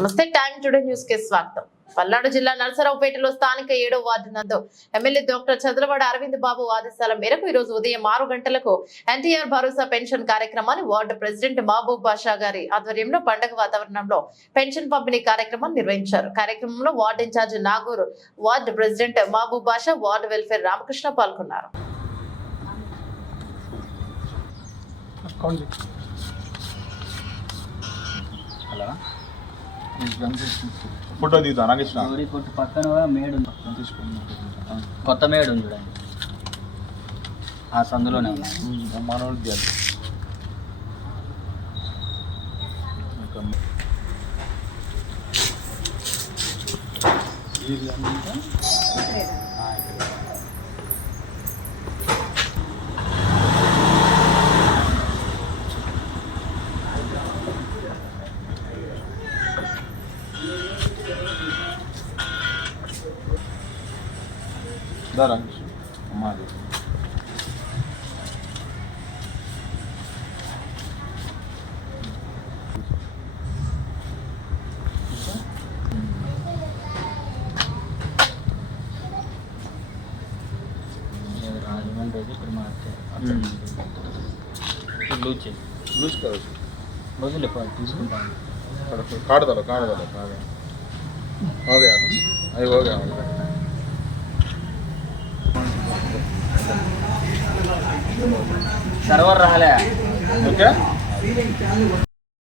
నమస్తే, time today news కి స్వాగతం. పల్నాడు జిల్లా నరసరావుపేటలో స్థానిక 7వ వార్డు నందు ఎమ్మెల్యే డాక్టర్ చంద్రవాడ అరవింద్ బాబు ఆదేశాల మేరకు ఈ రోజు ఉదయం 6 గంటలకు ఎన్టీఆర్ భరోసా పెన్షన్ కార్యక్రమాన్ని వార్డు ప్రెసిడెంట్ మహబూబ్ బాషా గారి ఆధ్వర్యంలో పండుగ వాతావరణంలో పెన్షన్ పంపిణీ కార్యక్రమాన్ని నిర్వహించారు. కార్యక్రమంలో ward incharge Nagur, ward president Mahaboob Basha, ward welfare Ramakrishna పాల్గొన్నారు. ఫోటో దిగుతా నాగేశ్వర కొట్టు పక్కన మేడు కొత్త మేడు ఉంది చూడండి, ఆ సందులోనే మనోడు అమ్మాది రాజమండ్రి ఇప్పుడు మార్చారు. లూజ్ లూజ్ కాదు రోజులు తీసుకుంటాను. కాడదల हो गया अभी हो गया సర్వర్ రాలే. ఓకే.